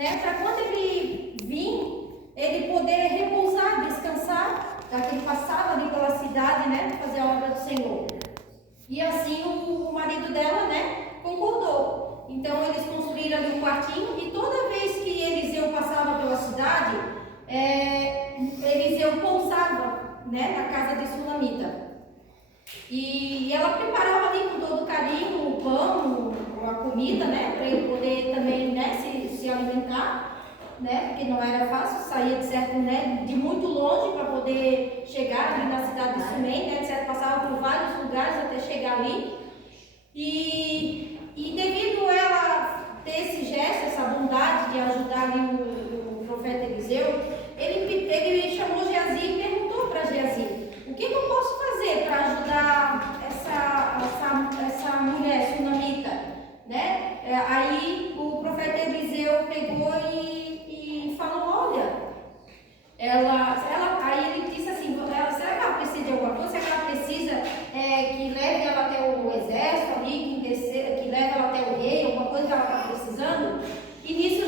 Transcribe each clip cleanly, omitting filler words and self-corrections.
né? Para quando ele vir, ele poder repousar, descansar, já que ele passava ali pela cidade, né? Fazer a obra do Senhor. E assim o marido dela, né? Concordou. Então eles construíram ali um quartinho e toda vez que Eliseu passava pela cidade, Eliseu pousava, né? Na casa de Sunamita. E ela preparava ali com todo carinho o pão, a comida, né? Para ele poder também, né? Se alimentar, né? Porque não era fácil, saía de certo, né? De muito longe para poder chegar ali na cidade de Sunem, né? De certo, passava por vários lugares até chegar ali. E devido a ela ter esse gesto, essa bondade de ajudar ali o profeta Eliseu, ele chamou Geazi e perguntou para Geazi: o que eu posso fazer para ajudar essa mulher sunamita, né? Aí o profeta Eliseu pegou e falou: olha, aí ele disse assim: será que ela precisa de alguma coisa? Será que ela precisa que leve ela até o exército ali, que leve ela até o rei, alguma coisa que ela está precisando? E nisso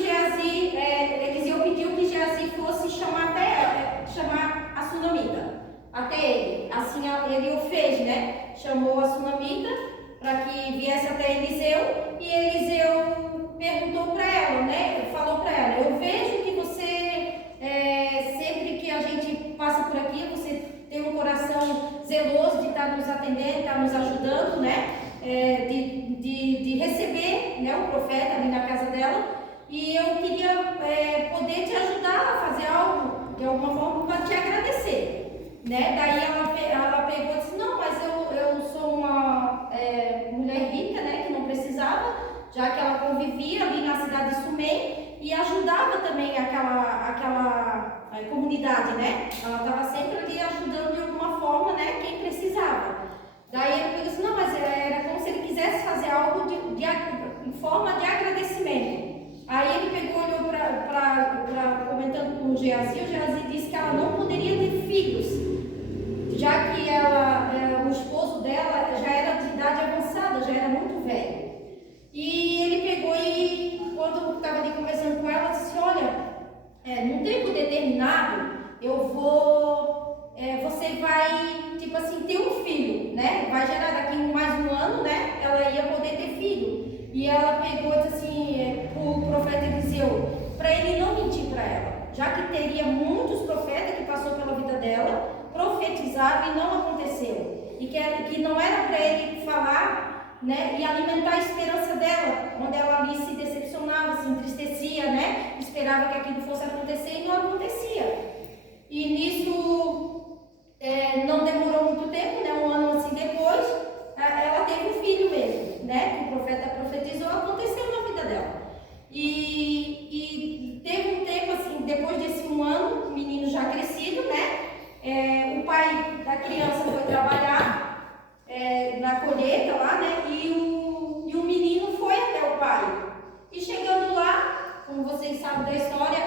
Eliseu pediu que Geazi fosse chamar a sunamita até ele. Assim ele o fez, né? Chamou a sunamita para que viesse até Eliseu, e Eliseu perguntou para ela, né? Falou para ela: eu vejo que você, sempre que a gente passa por aqui, você tem um coração zeloso de estar nos atendendo, estar nos ajudando, né? De receber, né, o profeta ali na casa dela, e eu queria poder te ajudar a fazer algo de alguma forma para te agradecer, né? Daí ela pegou e disse: não, mas eu sou uma mulher rica, né, que não precisava, já que ela convivia ali na cidade de Sumém e ajudava também aquela comunidade, né? Ela estava sempre ali ajudando de alguma forma, né, quem precisava. Daí ele pegou assim: não, mas era como se ele quisesse fazer algo em forma de agradecimento. Aí ele pegou, olhou comentando com o Geazi disse que ela não poderia ter filhos, já que o esposo dela já era de idade avançada, já era muito velho. E ele pegou e, quando estava ali conversando com ela, disse: olha, num tempo determinado, você vai, tipo assim, ter um filho, né? Vai gerar daqui mais um ano, né? Ela ia poder ter filho. E ela pegou e disse assim, o profeta Eliseu, para ele não mentir para ela, já que teria muitos profetas que passou pela vida dela, profetizaram e não aconteceu. E que não era para ele falar, né? E alimentar a esperança dela, onde ela ali se decepcionava, se entristecia, né? Esperava que aquilo fosse acontecer e não acontecia. E nisso não demorou muito tempo, né? Um ano assim depois, ela teve um filho mesmo, né? Que o profeta profetizou, aconteceu na vida dela. E teve um tempo assim, depois desse um ano, o menino já crescido, né? O pai da criança foi trabalhar na colheita lá, né? E o menino foi até o pai. E chegando lá, como vocês sabem da história,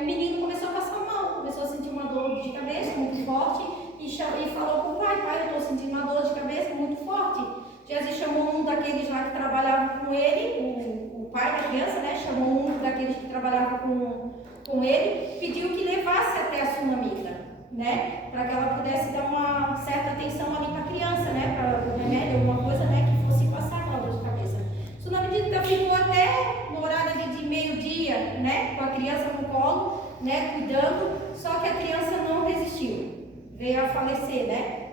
o menino começou a passar mal, começou a sentir uma dor de cabeça muito forte e falou para o pai: pai, eu estou sentindo uma dor de cabeça muito forte. Jesus chamou um daqueles lá que trabalhava com ele, o pai da criança, né? Chamou um daqueles que trabalhava com ele, pediu que levasse até a sunamita, né? Para que ela pudesse dar uma certa atenção ali para a criança, né? Para o remédio, alguma coisa, né? Que fosse passar aquela dor de cabeça. Sunamita ficou até no horário de meio-dia, né? Com a criança no colo, né? Cuidando, só que a criança não resistiu, veio a falecer, né?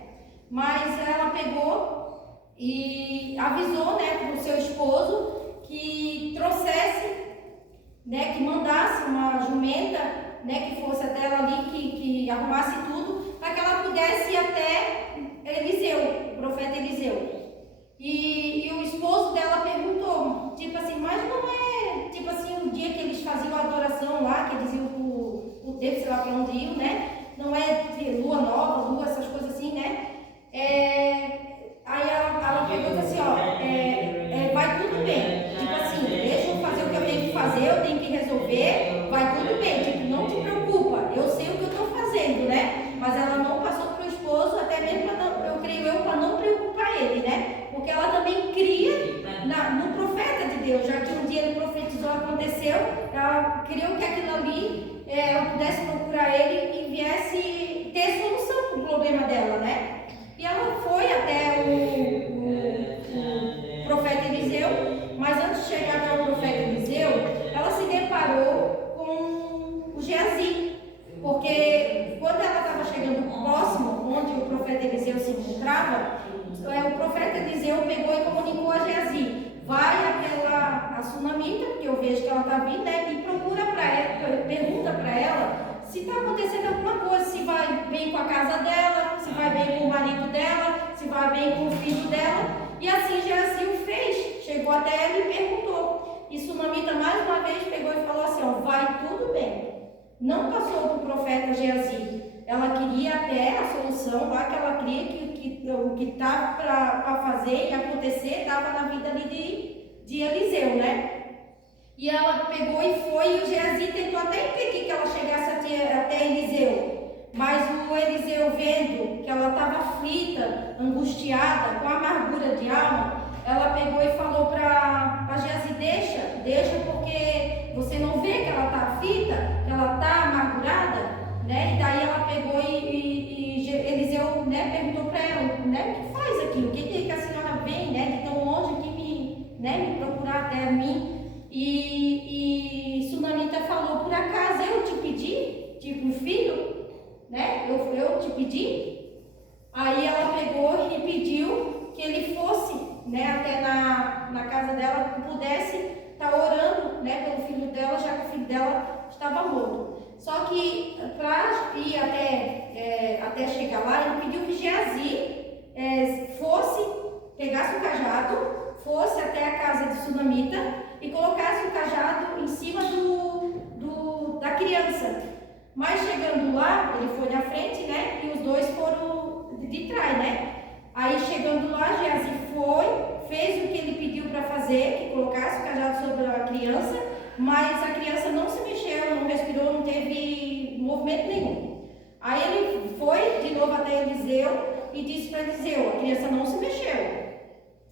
Mas ela pegou e avisou, né, para o seu esposo que trouxesse, né, que mandasse uma jumenta, né, que fosse até ela ali, que arrumasse tudo, para que ela pudesse ir até Eliseu, o profeta Eliseu. E o esposo dela perguntou, tipo assim: mas não é, tipo assim, o dia que eles faziam a adoração lá, que eles iam o tempo, sei lá para onde iam, né? Não é lua nova, lua, essas coisas assim, né? Aí ela pegou e disse assim: ó, vai tudo bem. Tipo assim, deixa eu fazer o que eu tenho que fazer, eu tenho que resolver, vai tudo bem. Tipo, não te preocupa, eu sei o que eu estou fazendo, né? Mas ela não passou para o esposo, até mesmo, eu creio para não preocupar ele, né? Porque ela também cria no profeta de Deus, já que um dia ele profetizou a aconteceu, ela criou que aquilo ali ela pudesse procurar ele e viesse ter solução para o problema dela, né? E ela foi até o profeta Eliseu, mas antes de chegar até o profeta Eliseu, ela se deparou com o Geazi, porque quando ela estava chegando próximo, onde o profeta Eliseu se encontrava, o profeta Eliseu pegou e comunicou a Geazi: vai àquela sunamita, porque eu vejo que ela está vindo, né? E procura para ela, pergunta para ela se está acontecendo alguma coisa, se vai bem com a casa dela, se vai bem com o marido dela, se vai bem com o filho dela. E assim Geazi o fez, chegou até ela e perguntou. E sunamita mais uma vez pegou e falou assim: ó, vai tudo bem. Não passou para o profeta Geazi. Ela queria até a solução lá, que ela queria que o que estava para fazer e acontecer estava na vida ali de Eliseu, né? E ela pegou e foi, e o Geazi tentou até impedir que ela chegasse até Eliseu. Mas o Eliseu, vendo que ela estava aflita, angustiada, com amargura de alma, ela pegou e falou para Geazi: deixa, porque você não vê que ela está aflita, que ela está amargurada, né? E daí ela pegou e Eliseu, né, perguntou para ela, né, o que faz aqui? O que a senhora vem, né, de tão longe aqui me procurar até mim? E sunamita falou: por acaso eu te pedi, tipo um filho, né? Eu te pedi? Aí ela pegou e pediu que ele fosse, né, até na casa dela, que pudesse estar orando, né, pelo filho dela, já que o filho dela estava morto. Só que para ir até chegar lá, ele pediu que Geazi pegasse o cajado, fosse até a casa de sunamita e colocasse o cajado em cima da criança. Mas chegando lá, ele foi na frente, né? E os dois foram de trás, né? Aí chegando lá, Geazi fez o que ele pediu para fazer, que colocasse o cajado sobre a criança, mas a criança não se mexeu, não respirou, não teve movimento nenhum. Aí ele foi de novo até Eliseu e disse para Eliseu: a criança não se mexeu.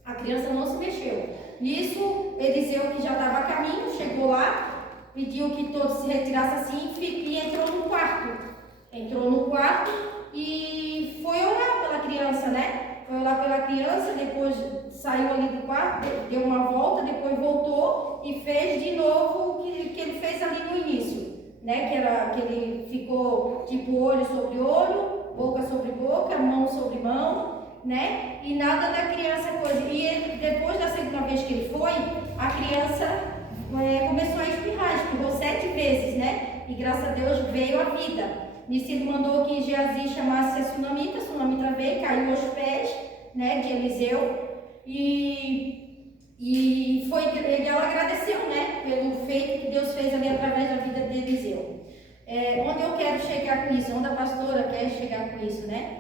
A criança não se mexeu. Nisso, Eliseu, que já estava a caminho, chegou lá, pediu que todos se retirassem assim e entrou no quarto. Entrou no quarto e foi orar pela criança, né? Foi orar pela criança, depois saiu ali do quarto, deu uma volta, depois voltou e fez de novo o que ele fez ali no início, né? Que ele ficou tipo olho sobre olho, boca sobre boca, mão sobre mão, né? E nada da criança coisa. E ele, depois da segunda vez que ele foi, a criança começou a espirrou 7 vezes, né? E graças a Deus veio a vida. Nisso ele mandou que Geazi chamasse a sunamita veio, caiu aos pés, né, de Eliseu, e ela agradeceu, né, pelo feito que Deus fez ali através da vida de Eliseu. Onde eu quero chegar com isso, onde a pastora quer chegar com isso, né?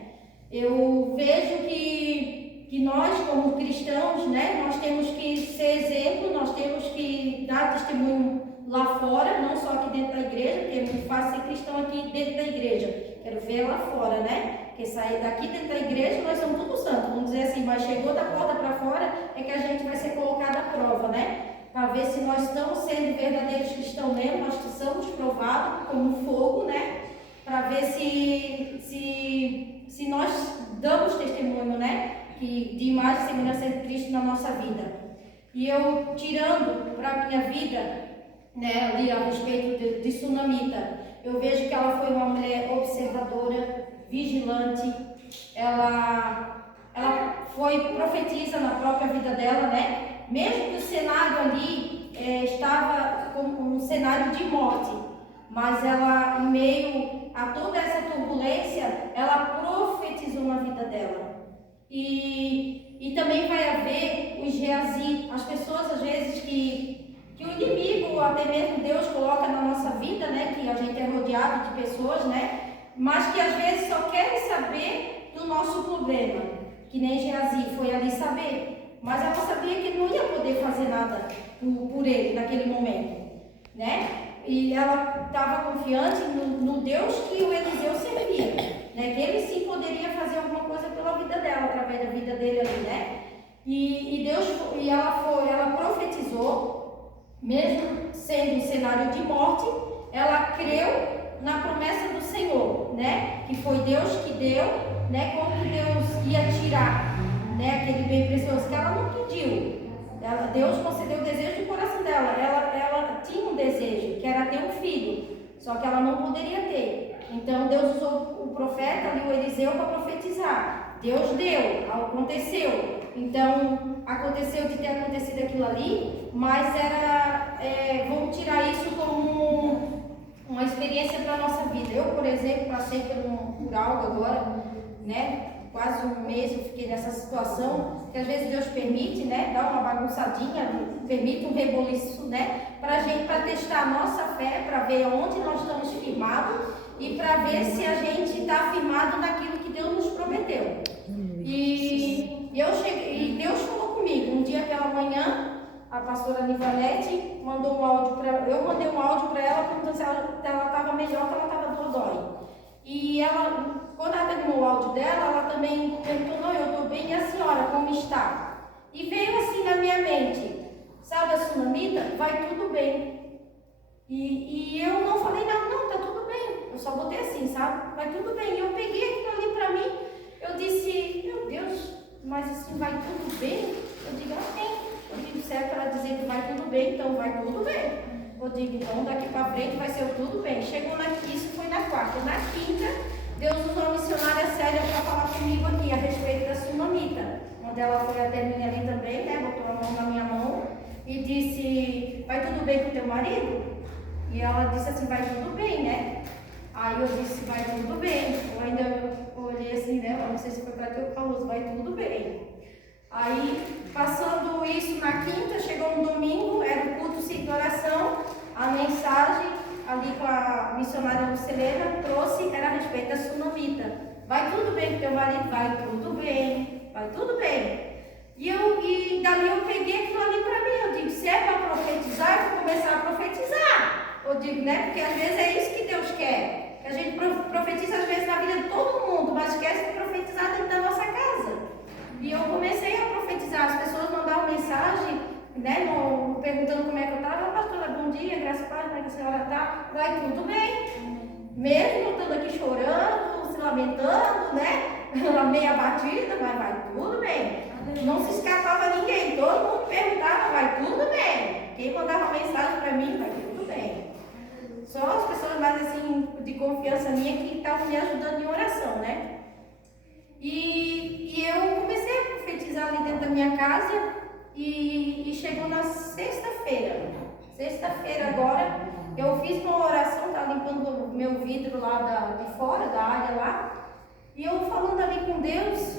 Eu vejo que nós, como cristãos, né, nós temos que ser exemplo, nós temos que dar testemunho lá fora, não só aqui dentro da igreja, porque é muito fácil ser cristão aqui dentro da igreja. Quero ver lá fora, né? Porque sair daqui dentro da igreja, nós somos todos santos. Vamos dizer assim, mas chegou da porta para fora, é que a gente vai ser colocado à prova, né? Para ver se nós estamos sendo verdadeiros cristãos mesmo, nós somos provados como fogo, né? Para ver se nós damos testemunho, né? De imagem e semelhança de Cristo na nossa vida. E eu, tirando para a minha vida, né, ali a respeito de sunamita, eu vejo que ela foi uma mulher observadora, vigilante, ela foi profetiza na própria vida dela, né? Mesmo que o cenário ali estava como um cenário de morte, mas ela, em meio a toda essa turbulência, ela profetizou na vida dela. E também vai haver os Geazi, as pessoas às vezes que o inimigo, até mesmo Deus, coloca na nossa vida, né? Que a gente é rodeado de pessoas, né? Mas que às vezes só querem saber do nosso problema, que nem Geazi foi ali saber, mas ela sabia que não ia poder fazer nada por ele naquele momento, né? E ela estava confiante no Deus que o Eliseu servia, né? Que ele sim poderia fazer alguma coisa pela vida dela, através da vida dele ali, né? E ela profetizou, mesmo sendo um cenário de morte, ela creu na promessa do Senhor, né? Que foi Deus que deu, né? Como que Deus ia tirar, né? Aquele bem precioso que ela não pediu. Deus concedeu o desejo do coração dela. Ela tinha um desejo, que era ter um filho, só que ela não poderia ter. Então Deus usou o profeta ali, o Eliseu, para profetizar. Deus deu, aconteceu. Então aconteceu de ter acontecido aquilo ali, mas vamos tirar isso como uma experiência para a nossa vida. Eu, por exemplo, passei por algo agora, né? Quase um mês eu fiquei nessa situação, que às vezes Deus permite, né? Dá uma bagunçadinha, permite um reboliço, né? Para testar a nossa fé, para ver onde nós estamos firmados e para ver se a gente está firmado naquilo que Deus nos prometeu. E Deus falou comigo um dia pela manhã. A pastora Nivalete mandou um áudio para eu mandei um áudio para ela perguntando se ela estava melhor, que ela estava dodói. E ela, quando ela terminou o áudio dela, ela também perguntou: não, eu estou bem, e a senhora como está? E veio assim na minha mente: sabe a Sunamita? Vai tudo bem. E eu não falei nada, não, tá tudo bem. Eu só botei assim, sabe? Vai tudo bem. E eu peguei aquilo ali para mim, eu disse: meu Deus, mas assim, vai tudo bem? Eu digo: amém. Eu digo: certo, ela dizer que vai tudo bem, então vai tudo bem. Eu digo: então daqui para frente vai ser tudo bem. Chegou isso foi na quarta. Na quinta, Deus usou uma missionária séria para falar comigo aqui a respeito da Sunamita. Onde ela foi até mim ali também, né? Botou a mão na minha mão e disse: vai tudo bem com teu marido? E ela disse assim: vai tudo bem, né? Aí eu disse: vai tudo bem. Eu ainda olhei assim, né? Eu não sei se foi para teu Carlos, vai tudo bem. Aí, passando isso na quinta, chegou um domingo, era o culto de oração, a mensagem ali com a missionária Lucilena trouxe, era a respeito da Sunamita. Vai tudo bem com teu marido? Vai tudo bem, vai tudo bem. E dali eu peguei aquilo ali para mim, eu digo: se é para profetizar, eu vou começar a profetizar. Eu digo, né, porque às vezes é isso que Deus quer, que a gente profetiza às vezes na vida de todo mundo, mas esquece de profetizar dentro da nossa casa. E eu comecei a profetizar, as pessoas mandavam mensagem, né, perguntando como é que eu estava. Pastora, bom dia, graças a Deus, como é que a senhora está? Vai tudo bem. Mesmo eu estando aqui chorando, se lamentando, né, meio abatida, mas vai tudo bem. Não se escapava ninguém, todo mundo perguntava: vai tudo bem. Quem mandava mensagem para mim: vai tudo bem. Só as pessoas mais assim, de confiança minha, que estavam me ajudando em oração, né? E eu comecei a profetizar ali dentro da minha casa e chegou na sexta-feira. Sexta-feira agora, eu fiz uma oração, estava limpando o meu vidro lá de fora, da área lá, e eu falando ali com Deus,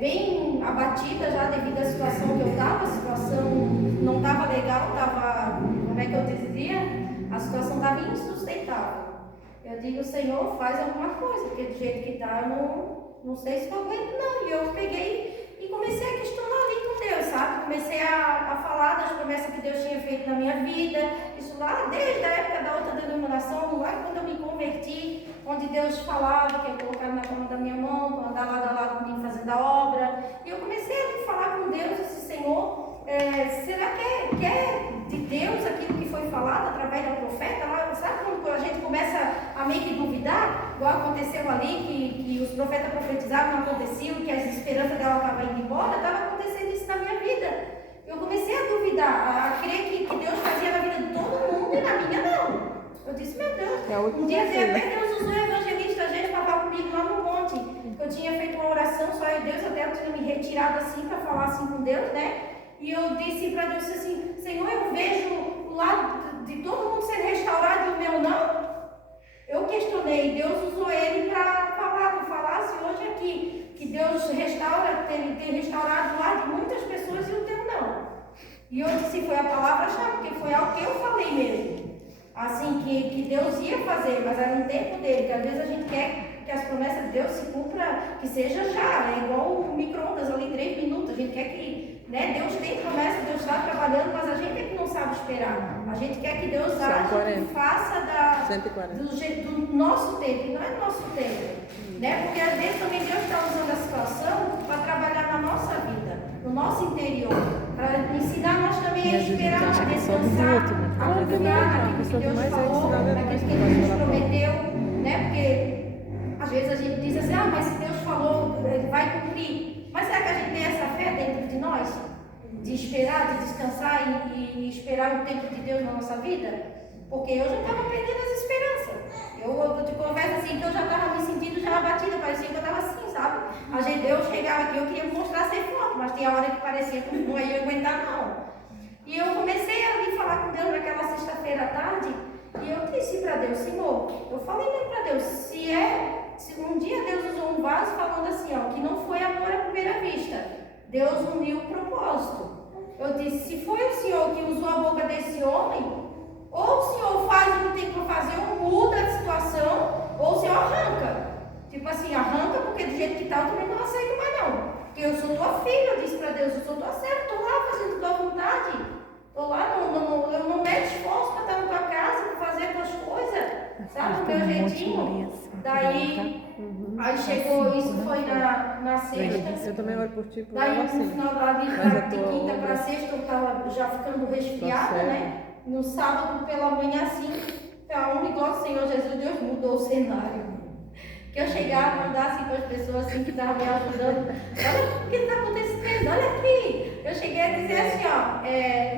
bem abatida já devido à situação que eu estava. A situação não estava legal, estava, como é que eu dizia? A situação estava insustentável. Eu digo: Senhor, faz alguma coisa, porque do jeito que está, não sei se eu aguento não. E eu peguei e comecei a questionar ali com Deus, sabe? Comecei a falar das promessas que Deus tinha feito na minha vida. Isso lá desde a época da outra denominação, lá quando eu me converti, onde Deus falava que ia colocar na palma da minha mão, para andar lado a lado comigo fazendo a obra. E eu comecei a falar com Deus, esse Senhor, será que é de Deus aquilo que foi falado através da profeta? Lá, sabe quando a gente começa a meio que duvidar, igual aconteceu ali, que os profetas profetizavam, não aconteciam, que as esperanças dela estavam indo embora? Estava acontecendo isso na minha vida. Eu comecei a duvidar, a crer que Deus fazia na vida de todo mundo e na minha não. Eu disse: meu Deus, um dia até Deus usou o evangelista, a gente para falar comigo lá no monte. Eu tinha feito uma oração, só eu e Deus, até eu tinha me retirado assim para falar assim com Deus, né? E eu disse para Deus assim: Senhor, eu vejo o lado de todo mundo ser restaurado e o meu não. Eu questionei, Deus usou ele para falar, que falasse hoje aqui, que Deus restaura, tem restaurado o lar de muitas pessoas e o teu não. E eu disse: foi a palavra-chave, porque foi algo que eu falei mesmo. Assim, que Deus ia fazer, mas era no tempo dele, que às vezes a gente quer que as promessas de Deus se cumpram, que seja já, é igual o micro-ondas ali, 3 minutos, a gente quer que, né, Deus tem promessa, Deus está trabalhando, mas a gente é que não sabe esperar. A gente quer que Deus haja e faça do nosso tempo, e não é do nosso tempo, né, porque às vezes também Deus está usando a situação para trabalhar na nossa vida. no nosso interior, para ensinar nós também a E às vezes a gente esperar, acha a que é só do descansar, outro, né? a confiar naquilo que pessoa que Deus mais é falou, ensinada é naquilo nós, que que Ele vai nos falar fora. prometeu, né? Porque às vezes a gente diz assim, mas se Deus falou, Ele vai cumprir. Mas será que a gente tem essa fé dentro de nós? De esperar, de descansar e esperar o tempo de Deus na nossa vida? Porque eu já estava perdendo as esperanças. Eu te confesso assim que eu já estava me sentindo já abatida, parecia que eu estava assim, sabe? Eu chegava aqui, eu queria mostrar ser forte, mas tinha hora que parecia que eu não ia aguentar não. E eu comecei a vir falar com Deus naquela sexta-feira à tarde, e eu disse para Deus, Senhor, eu falei mesmo para Deus, se um dia Deus usou um vaso falando assim, ó, que não foi amor à primeira vista, Deus uniu o propósito. Eu disse, se foi o Senhor que usou a boca desse homem, ou o Senhor faz o que tem para fazer, ou muda a situação, ou o Senhor arranca. Tipo assim, arranca, porque do jeito que está eu também não aceito mais não. Porque eu sou tua filha, eu disse para Deus, eu sou tua serva, estou lá fazendo tua vontade. Estou lá, eu não meto esforço para estar na tua casa, para fazer as tuas coisas, sabe, do meu jeitinho. Daí, aí chegou, isso foi na sexta. Eu também oro por ti, por Daí ela no assim. final de quinta para sexta eu estava já ficando resfriada, né? No sábado pela manhã assim, a honra e glória do Senhor Jesus, Deus mudou o cenário. Que eu chegava a mandar assim para as pessoas assim que estavam me ajudando, olha o que está acontecendo, olha aqui. Eu cheguei a dizer assim, ó,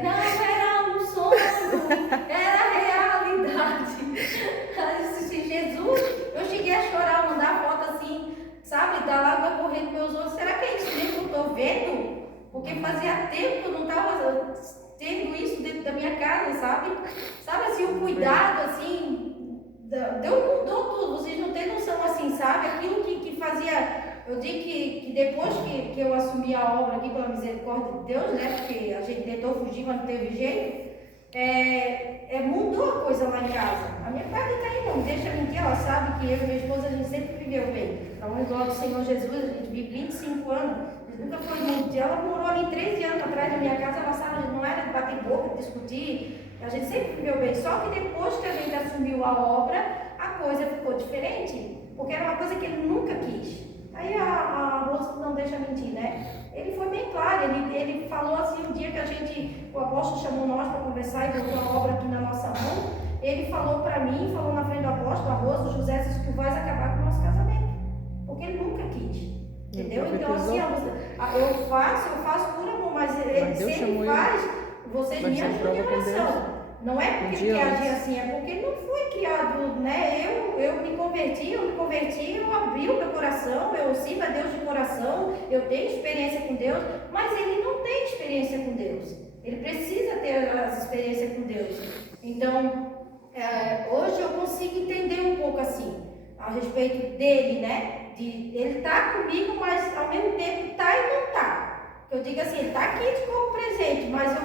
não era um sonho, era realidade. Eu disse assim, Jesus, eu cheguei a chorar, mandar foto assim, sabe, da lágrima correndo meus olhos. Será que é isso mesmo que eu estou vendo? Porque fazia tempo que eu não estava tendo isso dentro da minha casa, sabe? Sabe assim, o cuidado, assim, Deus mudou tudo, vocês não têm noção, assim, sabe? Aquilo que fazia, eu digo que depois que eu assumi a obra aqui pela misericórdia de Deus, né? Porque a gente tentou fugir, mas não teve jeito, mudou a coisa lá em casa. A minha parte está aí, não deixa mentir, ela sabe que eu e minha esposa, a gente sempre viveu bem. Para honra e glória do Senhor Jesus, a gente vive 25 anos. Nunca foi muito. Ela morou ali 13 anos atrás da minha casa, ela sabe, não era de bater boca, de discutir. A gente sempre viveu bem. Só que depois que a gente assumiu a obra, a coisa ficou diferente. Porque era uma coisa que ele nunca quis. Aí a Rosa não deixa mentir, né? Ele foi bem claro, ele falou assim, um dia que o apóstolo chamou nós para conversar e botou a obra aqui na nossa mão, ele falou para mim, falou na frente do apóstolo, a Rosa, o José, disse que tu vais acabar com o nosso casamento. Porque ele nunca quis. Entendeu? Então assim, eu faço por amor, mas ele sempre faz, vocês me ajudam em oração. Não é porque ele quer agir assim, é porque ele não foi criado, né? Eu me converti, eu abri o meu coração, eu sirvo a Deus de coração, eu tenho experiência com Deus, mas ele não tem experiência com Deus. Ele precisa ter as experiências com Deus. Então, hoje eu consigo entender um pouco assim, a respeito dele, né? Ele está comigo, mas ao mesmo tempo está e não está. Eu digo assim, ele está aqui como presente, mas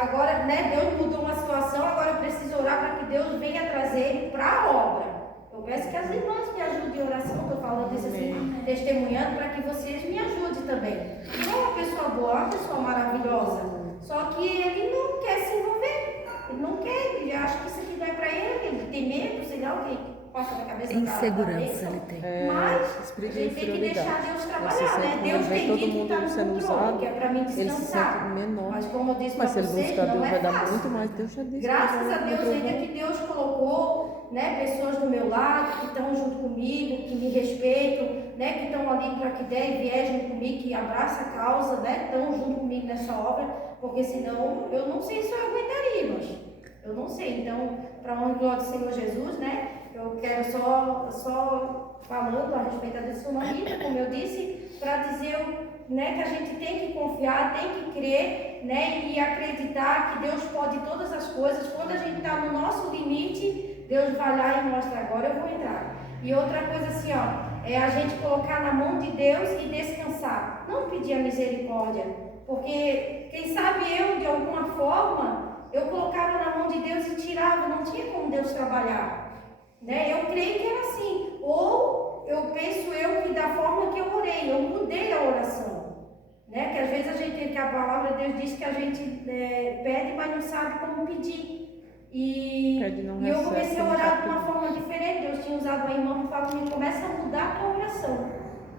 agora, né, Deus mudou uma situação, agora eu preciso orar para que Deus venha trazer ele para a obra. Eu peço que as irmãs me ajudem em oração, estou falando isso assim, testemunhando, para que vocês me ajudem também. Ele é uma pessoa boa, uma pessoa maravilhosa, só que ele não quer se envolver, ele não quer, ele acha que isso aqui não é para ele tem medo, sei lá o que. Passa na cabeça insegurança ele tem. Mas a gente tem que deixar Deus trabalhar, né? Deus tem dia que está no controle, que é para mim descansar. Mas como eu disse para vocês, não é fácil. Muito, mas Deus já disse. Graças a Deus ainda que Deus colocou, né, pessoas do meu lado, que estão junto comigo, que me respeitam, né, que estão ali para que der e viejam comigo, que abraçam a causa, né, estão junto comigo nessa obra, porque senão eu não sei se eu aguentaria, mas eu não sei. Então, para a honra e glória do Senhor Jesus, né? Eu quero só falando a respeito desse nome, como eu disse, para dizer, né, que a gente tem que confiar, tem que crer, né, e acreditar que Deus pode todas as coisas. Quando a gente está no nosso limite, Deus vai lá e mostra, agora eu vou entrar. E outra coisa assim, ó, é a gente colocar na mão de Deus e descansar, não pedir a misericórdia, porque quem sabe eu, de alguma forma, eu colocava na mão de Deus e tirava, não tinha como Deus trabalhar. Né? Eu creio que era assim, ou eu penso que da forma que eu orei, eu mudei a oração, né? Que às vezes que a palavra de Deus diz que a gente pede, mas não sabe como pedir, e eu comecei a orar de uma forma diferente. Deus tinha usado a irmã para falar comigo, começa a mudar a tua oração,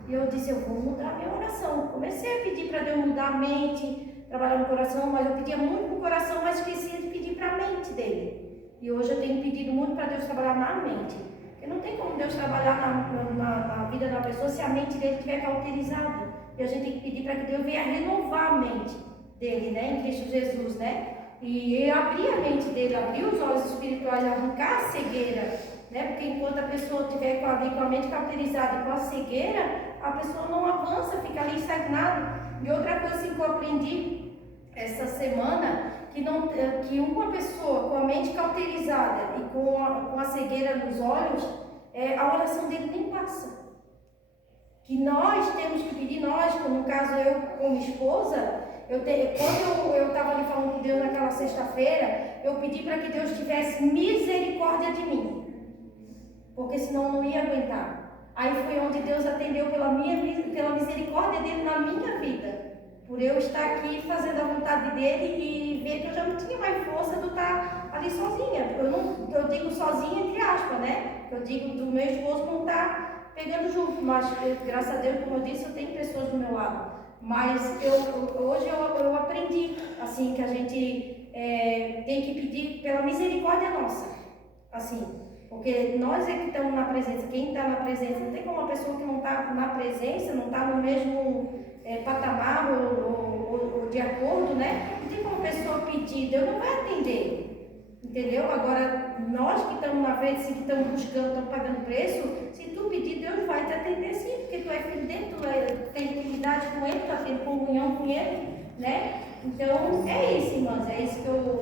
E eu disse, eu vou mudar a minha oração. Comecei a pedir para Deus mudar a mente, trabalhar no coração, mas eu pedia muito no coração, mas esquecia de pedir para a mente dele. E hoje eu tenho pedido muito para Deus trabalhar na mente. Porque não tem como Deus trabalhar na vida da pessoa se a mente dele estiver cauterizada. E a gente tem que pedir para que Deus venha renovar a mente dele, né, em Cristo Jesus, né? E abrir a mente dele, abrir os olhos espirituais, arrancar a cegueira, né? Porque enquanto a pessoa estiver com a mente cauterizada e com a cegueira, a pessoa não avança, fica ali estagnada. E outra coisa assim, que eu aprendi essa semana, que uma pessoa com a mente cauterizada e com a cegueira nos olhos, a oração dele nem passa. Que nós temos que pedir, no caso eu como esposa, quando eu estava ali falando com Deus naquela sexta-feira, eu pedi para que Deus tivesse misericórdia de mim, porque senão eu não ia aguentar. Aí foi onde Deus atendeu pela misericórdia dele na minha vida, por eu estar aqui fazendo a vontade dele e ver que eu já não tinha mais força de estar ali sozinha. Eu digo sozinha entre aspas, né? Eu digo do meu esposo não estar pegando junto, mas graças a Deus, como eu disse, eu tenho pessoas do meu lado. Mas hoje eu aprendi assim, que a gente tem que pedir pela misericórdia nossa, assim, porque nós é que estamos na presença. Quem está na presença, não tem como uma pessoa que não está na presença, não está no mesmo patamar ou de acordo, né? Não tem como a pessoa pedir, Deus não vai atender, entendeu? Agora, nós que estamos na frente, assim, que estamos buscando, estamos pagando preço, se tu pedir, Deus vai te atender sim, porque tu é filho dele, tu tem intimidade com ele, tu tem comunhão com ele, né? Então, é isso, irmãs, é isso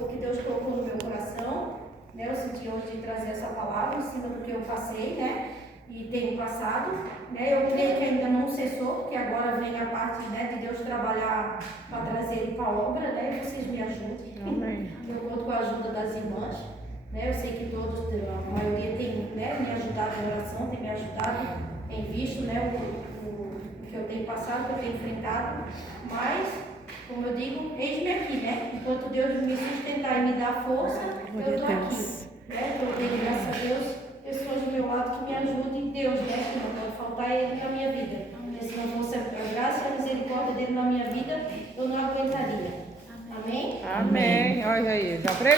que Deus colocou no meu coração, né? Eu senti hoje de trazer essa palavra em cima do que eu passei, né? E tenho passado, né? Eu creio que ainda não cessou, porque agora vem a parte, né, de Deus trabalhar para trazer ele para a obra, né? Vocês me ajudem. Amém. Eu conto com a ajuda das irmãs, né? Eu sei que todos, a maioria tem, né, me ajudado em oração, tem me ajudado em visto, né, o que eu tenho passado, o que eu tenho enfrentado, mas, como eu digo, eis-me aqui, né? Enquanto Deus me sustentar e me dar força, eu estou aqui, né? Eu tenho, graças a Deus, pessoas do meu lado que me ajudem, Deus, né? Que não pode faltar ele na minha vida. Porque se não fosse a graça e a misericórdia dele na minha vida, eu não aguentaria. Amém? Amém. Olha aí, já pregou.